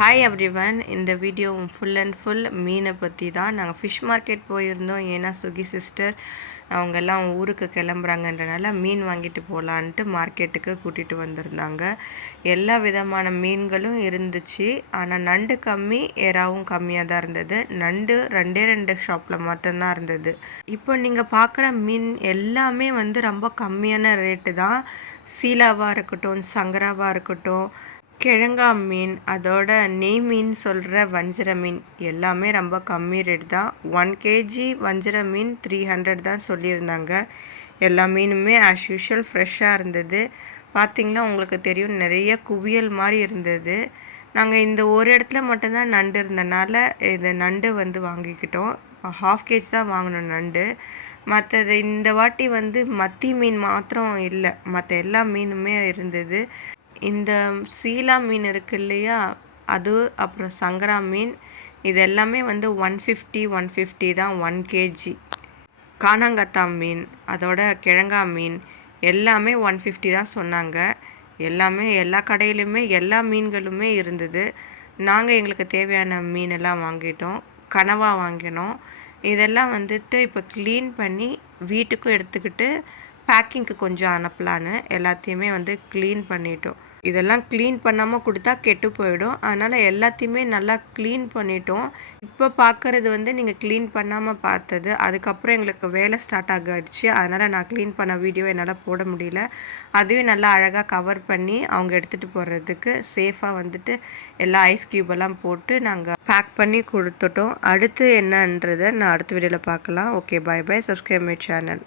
Hi everyone இந்த video full and full மீனை பற்றி தான். நாங்கள் ஃபிஷ் மார்க்கெட் போயிருந்தோம். ஏன்னா சுகி சிஸ்டர் அவங்கெல்லாம் ஊருக்கு கிளம்புறாங்கன்றனால மீன் வாங்கிட்டு போகலான்ட்டு மார்க்கெட்டுக்கு கூட்டிகிட்டு வந்திருந்தாங்க. எல்லா விதமான மீன்களும் இருந்துச்சு. ஆனால் நண்டு கம்மி எறாவும் கம்மியாக தான் இருந்தது. நண்டு ரெண்டே ரெண்டு ஷாப்பில் மட்டும்தான் இருந்தது. இப்போ நீங்கள் பார்க்குற மீன் எல்லாமே வந்து ரொம்ப கம்மியான ரேட்டு தான். சீலாவாக இருக்கட்டும் சங்கராவாக இருக்கட்டும் கிழங்கா மீன் அதோட நெய் மீன் சொல்கிற வஞ்சிர மீன் எல்லாமே ரொம்ப கம்மி ரேட் தான். ஒன் கேஜி வஞ்சிர மீன் த்ரீ ஹண்ட்ரட் தான் சொல்லியிருந்தாங்க. எல்லா மீனுமே ஆஸ் யூஷுவல் ஃப்ரெஷ்ஷாக இருந்தது. பார்த்திங்கன்னா உங்களுக்கு தெரியும் நிறைய குவியல் மாதிரி இருந்தது. நாங்கள் இந்த ஒரு இடத்துல மட்டும்தான் நண்டு இருந்தனால இதை நண்டு வந்து வாங்கிக்கிட்டோம். ஹாஃப் கேஜ் தான் வாங்கினோம் நண்டு. மற்றது இந்த வாட்டி வந்து மத்தி மீன் மாத்திரம் இல்லை. மற்ற எல்லா மீனுமே இருந்தது. இந்த சீலா மீன் இருக்கு இல்லையா? அது அப்புறம் சங்கரா மீன். இது எல்லாமே வந்து ஒன் ஃபிஃப்டி ஒன் ஃபிஃப்டி தான் ஒன் கேஜி. காணாங்கத்தா மீன் அதோட கிழங்கா மீன் எல்லாமே ஒன் ஃபிஃப்டி தான் சொன்னாங்க. எல்லாமே எல்லா கடையிலுமே எல்லா மீன்களுமே இருந்தது. நாங்கள் எங்களுக்கு தேவையான மீனெல்லாம் வாங்கிட்டோம். கனவா வாங்கினோம். இதெல்லாம் வந்துட்டு இப்போ க்ளீன் பண்ணி வீட்டுக்கும் எடுத்துக்கிட்டு பேக்கிங்க்கு கொஞ்சம் அனுப்பலான்னு எல்லாத்தையுமே வந்து க்ளீன் பண்ணிட்டோம். இதெல்லாம் க்ளீன் பண்ணாமல் கொடுத்தா கெட்டு போயிடும். அதனால் எல்லாத்தையுமே நல்லா க்ளீன் பண்ணிட்டோம். இப்போ பார்க்குறது வந்து நீங்கள் க்ளீன் பண்ணாமல் பார்த்தது. அதுக்கப்புறம் எங்களுக்கு வேலை ஸ்டார்ட் ஆகிடுச்சு. அதனால் நான் க்ளீன் பண்ண வீடியோ என்னால் போட முடியல. அதையும் நல்லா அழகாக கவர் பண்ணி அவங்க எடுத்துகிட்டு போகிறதுக்கு சேஃபாக வந்துட்டு எல்லா ஐஸ் க்யூபெல்லாம் போட்டு நாங்கள் பேக் பண்ணி கொடுத்துட்டோம். அடுத்து என்னன்றதை நான் அடுத்த வீடியோவில் பார்க்கலாம். Okay bye bye subscribe my channel